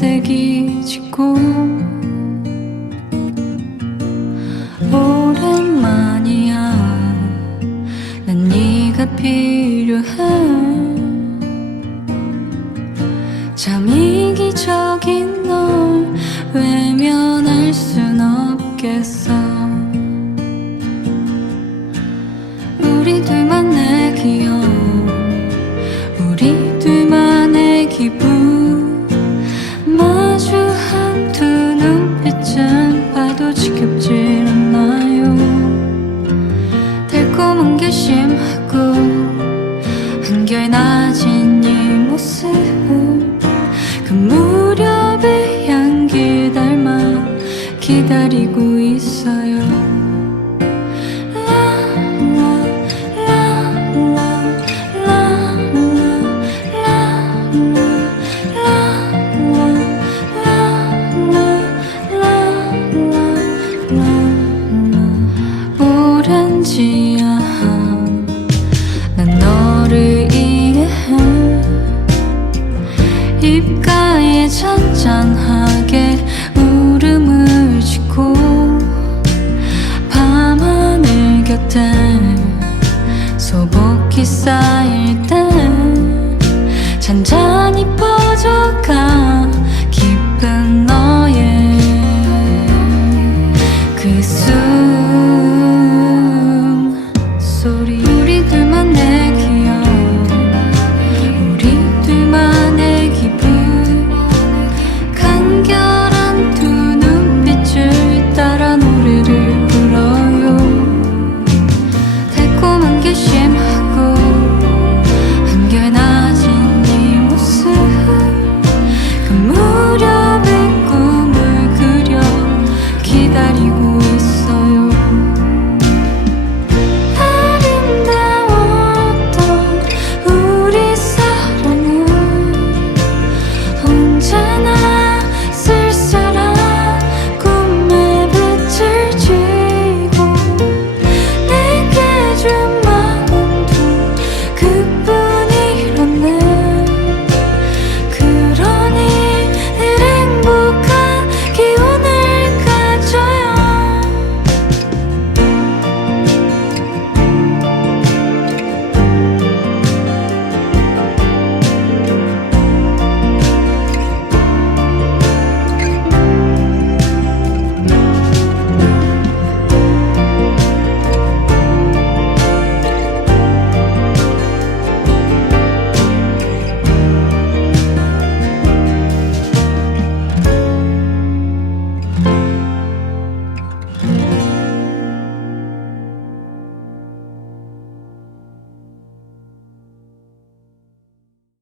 색이 짙고 오랜만이야. 난 네가 필요해. 참 이기적인 널 외면할 순 없겠어. 우리 둘 심하고 한결 낮은 이 모습 그 무렵의 향기 닮아 기다리고 있어요 오렌지야 입가에 잔잔하게 울음을 짓고 밤하늘 곁에 소복히 쌓일 때 잔잔히 퍼져가